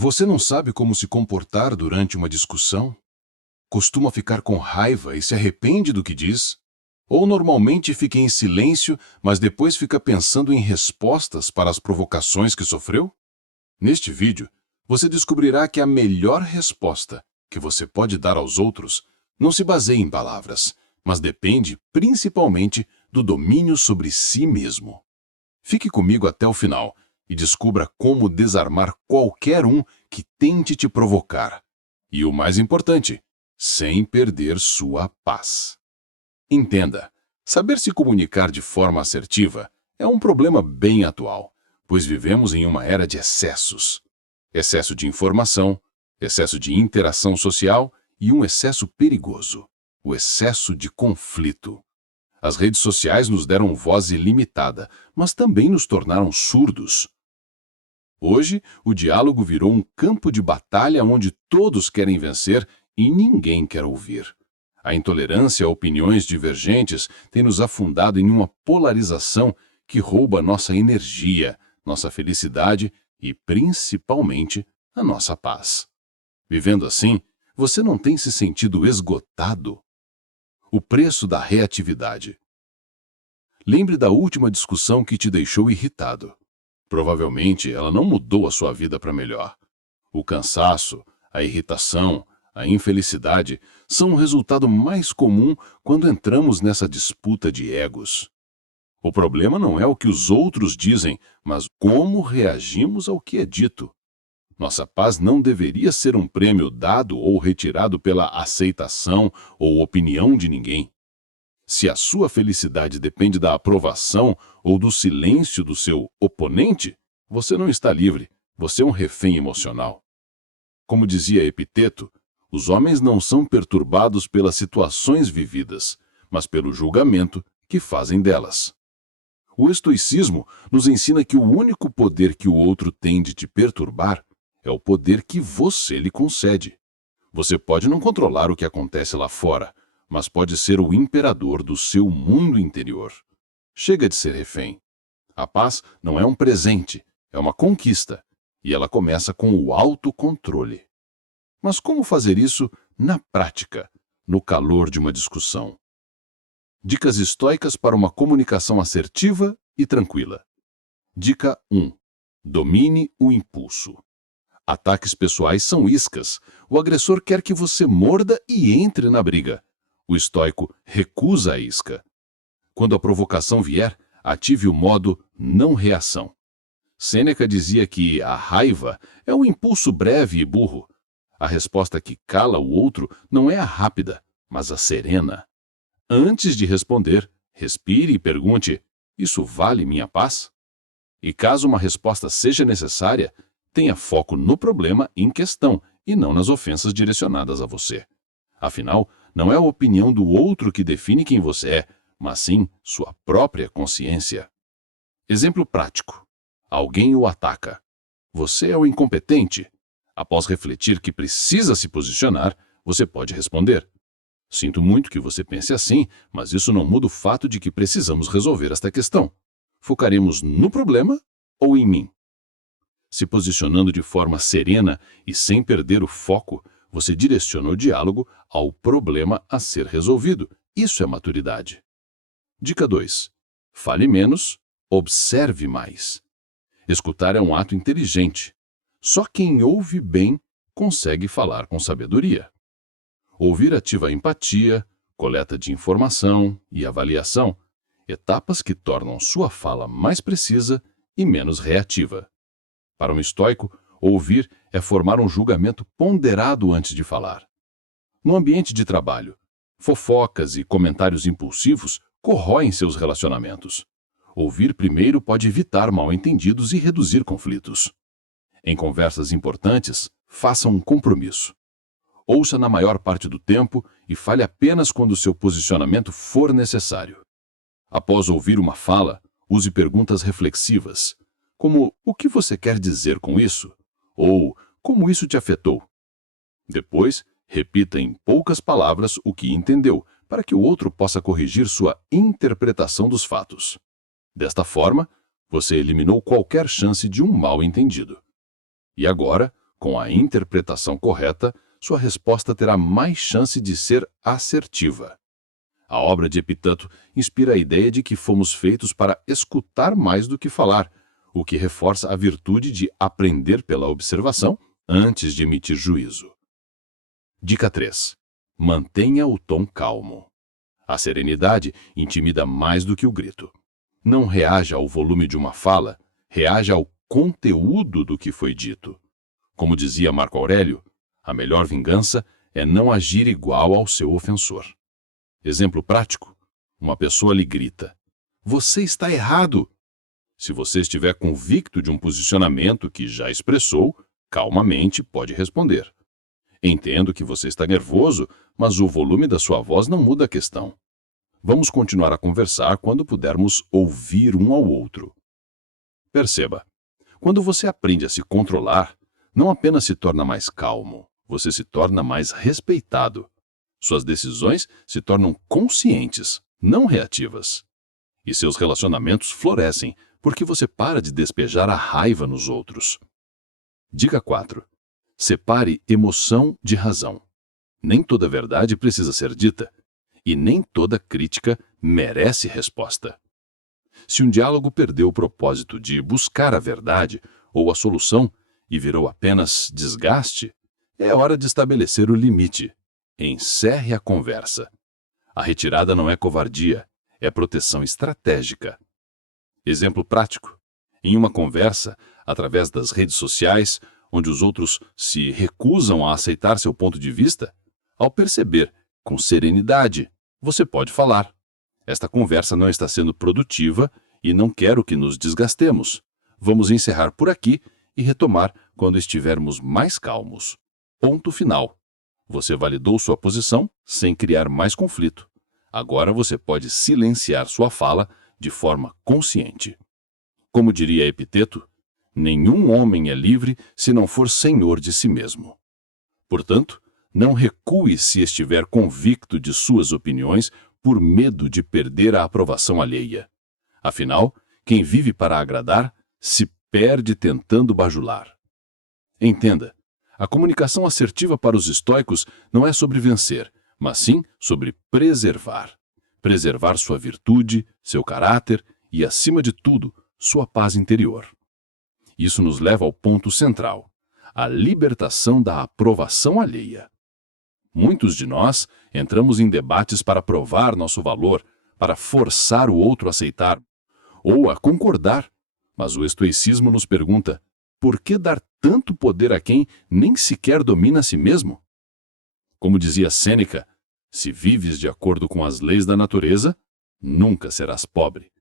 Você não sabe como se comportar durante uma discussão? Costuma ficar com raiva e se arrepende do que diz? Ou normalmente fica em silêncio, mas depois fica pensando em respostas para as provocações que sofreu? Neste vídeo, você descobrirá que a melhor resposta que você pode dar aos outros não se baseia em palavras, mas depende principalmente do domínio sobre si mesmo. Fique comigo até o final e descubra como desarmar qualquer um que tente te provocar. E o mais importante, sem perder sua paz. Entenda, saber se comunicar de forma assertiva é um problema bem atual, pois vivemos em uma era de excessos. Excesso de informação, excesso de interação social e um excesso perigoso, o excesso de conflito. As redes sociais nos deram voz ilimitada, mas também nos tornaram surdos. Hoje, o diálogo virou um campo de batalha onde todos querem vencer e ninguém quer ouvir. A intolerância a opiniões divergentes tem nos afundado em uma polarização que rouba nossa energia, nossa felicidade e, principalmente, a nossa paz. Vivendo assim, você não tem se sentido esgotado? O preço da reatividade. Lembre da última discussão que te deixou irritado. Provavelmente ela não mudou a sua vida para melhor. O cansaço, a irritação, a infelicidade são o resultado mais comum quando entramos nessa disputa de egos. O problema não é o que os outros dizem, mas como reagimos ao que é dito. Nossa paz não deveria ser um prêmio dado ou retirado pela aceitação ou opinião de ninguém. Se a sua felicidade depende da aprovação ou do silêncio do seu oponente, você não está livre, você é um refém emocional. Como dizia Epiteto, os homens não são perturbados pelas situações vividas, mas pelo julgamento que fazem delas. O estoicismo nos ensina que o único poder que o outro tem de te perturbar é o poder que você lhe concede. Você pode não controlar o que acontece lá fora, mas pode ser o imperador do seu mundo interior. Chega de ser refém. A paz não é um presente, é uma conquista, e ela começa com o autocontrole. Mas como fazer isso na prática, no calor de uma discussão? Dicas estoicas para uma comunicação assertiva e tranquila. Dica 1. Domine o impulso. Ataques pessoais são iscas. O agressor quer que você morda e entre na briga. O estoico recusa a isca. Quando a provocação vier, ative o modo não reação. Sêneca dizia que a raiva é um impulso breve e burro. A resposta que cala o outro não é a rápida, mas a serena. Antes de responder, respire e pergunte: isso vale minha paz? E caso uma resposta seja necessária, tenha foco no problema em questão e não nas ofensas direcionadas a você. Afinal, não é a opinião do outro que define quem você é, mas sim sua própria consciência. Exemplo prático. Alguém o ataca. Você é o incompetente. Após refletir que precisa se posicionar, você pode responder: sinto muito que você pense assim, mas isso não muda o fato de que precisamos resolver esta questão. Focaremos no problema ou em mim? Se posicionando de forma serena e sem perder o foco, você direciona o diálogo ao problema a ser resolvido. Isso é maturidade. Dica 2. Fale menos, observe mais. Escutar é um ato inteligente. Só quem ouve bem consegue falar com sabedoria. Ouvir ativa a empatia, coleta de informação e avaliação, etapas que tornam sua fala mais precisa e menos reativa. Para um estoico, ouvir é formar um julgamento ponderado antes de falar. No ambiente de trabalho, fofocas e comentários impulsivos corroem seus relacionamentos. Ouvir primeiro pode evitar mal-entendidos e reduzir conflitos. Em conversas importantes, faça um compromisso. Ouça na maior parte do tempo e fale apenas quando seu posicionamento for necessário. Após ouvir uma fala, use perguntas reflexivas, como: o que você quer dizer com isso? Ou como isso te afetou? Depois, repita em poucas palavras o que entendeu, para que o outro possa corrigir sua interpretação dos fatos. Desta forma, você eliminou qualquer chance de um mal-entendido. E agora, Com a interpretação correta, sua resposta terá mais chance de ser assertiva. A obra de Epiteto inspira a ideia de que fomos feitos para escutar mais do que falar, o que reforça a virtude de aprender pela observação antes de emitir juízo. Dica 3. Mantenha o tom calmo. A serenidade intimida mais do que o grito. Não reaja ao volume de uma fala, reaja ao conteúdo do que foi dito. Como dizia Marco Aurélio, a melhor vingança é não agir igual ao seu ofensor. Exemplo prático: uma pessoa lhe grita: "Você está errado!" Se você estiver convicto de um posicionamento que já expressou, calmamente pode responder: "Entendo que você está nervoso, mas o volume da sua voz não muda a questão. Vamos continuar a conversar quando pudermos ouvir um ao outro." Perceba, quando você aprende a se controlar, não apenas se torna mais calmo, você se torna mais respeitado. Suas decisões se tornam conscientes, não reativas. E seus relacionamentos florescem, porque você para de despejar a raiva nos outros. Dica 4. Separe emoção de razão. Nem toda verdade precisa ser dita, e nem toda crítica merece resposta. Se um diálogo perdeu o propósito de buscar a verdade ou a solução e virou apenas desgaste, é hora de estabelecer o limite. Encerre a conversa. A retirada não é covardia, é proteção estratégica. Exemplo prático: em uma conversa, através das redes sociais, onde os outros se recusam a aceitar seu ponto de vista, ao perceber, com serenidade, você pode falar: "Esta conversa não está sendo produtiva e não quero que nos desgastemos. Vamos encerrar por aqui e retomar quando estivermos mais calmos." Ponto final. Você validou sua posição sem criar mais conflito. Agora você pode silenciar sua fala de forma consciente. Como diria Epiteto, nenhum homem é livre se não for senhor de si mesmo. Portanto, não recue se estiver convicto de suas opiniões por medo de perder a aprovação alheia. Afinal, quem vive para agradar se perde tentando bajular. Entenda, a comunicação assertiva para os estoicos não é sobre vencer, mas sim sobre preservar. Preservar sua virtude, seu caráter e, acima de tudo, sua paz interior. Isso nos leva ao ponto central: a libertação da aprovação alheia. Muitos de nós entramos em debates para provar nosso valor, para forçar o outro a aceitar ou a concordar, mas o estoicismo nos pergunta: por que dar tanto poder a quem nem sequer domina a si mesmo? Como dizia Sêneca, se vives de acordo com as leis da natureza, nunca serás pobre.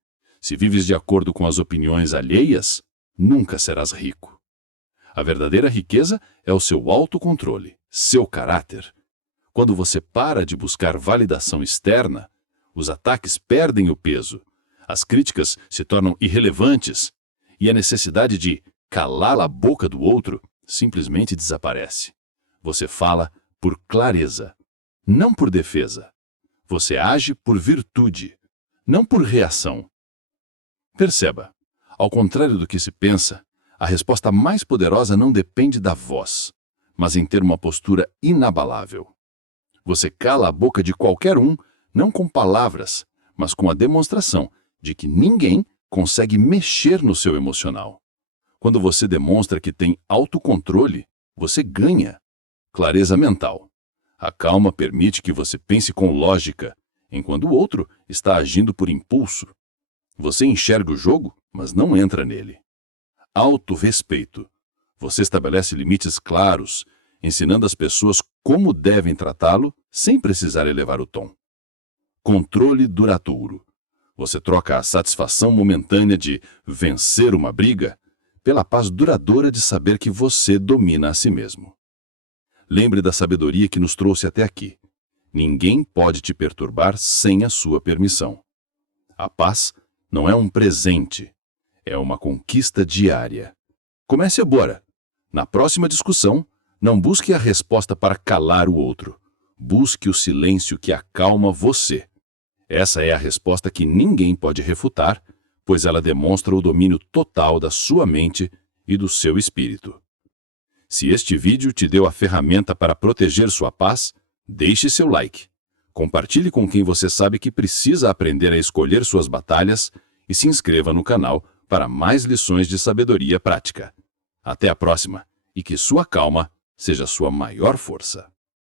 Se vives de acordo com as opiniões alheias, nunca serás rico. A verdadeira riqueza é o seu autocontrole, seu caráter. Quando você para de buscar validação externa, os ataques perdem o peso, as críticas se tornam irrelevantes e a necessidade de calar a boca do outro simplesmente desaparece. Você fala por clareza, não por defesa. Você age por virtude, não por reação. Perceba, ao contrário do que se pensa, a resposta mais poderosa não depende da voz, mas em ter uma postura inabalável. Você cala a boca de qualquer um, não com palavras, mas com a demonstração de que ninguém consegue mexer no seu emocional. Quando você demonstra que tem autocontrole, você ganha clareza mental. A calma permite que você pense com lógica, enquanto o outro está agindo por impulso. Você enxerga o jogo, mas não entra nele. Autorrespeito. Você estabelece limites claros, ensinando as pessoas como devem tratá-lo sem precisar elevar o tom. Controle duradouro. Você troca a satisfação momentânea de vencer uma briga pela paz duradoura de saber que você domina a si mesmo. Lembre da sabedoria que nos trouxe até aqui. Ninguém pode te perturbar sem a sua permissão. A paz não é um presente, é uma conquista diária. Comece agora. Na próxima discussão, não busque a resposta para calar o outro. Busque o silêncio que acalma você. Essa é a resposta que ninguém pode refutar, pois ela demonstra o domínio total da sua mente e do seu espírito. Se este vídeo te deu a ferramenta para proteger sua paz, deixe seu like. Compartilhe com quem você sabe que precisa aprender a escolher suas batalhas e se inscreva no canal para mais lições de sabedoria prática. Até a próxima e que sua calma seja sua maior força.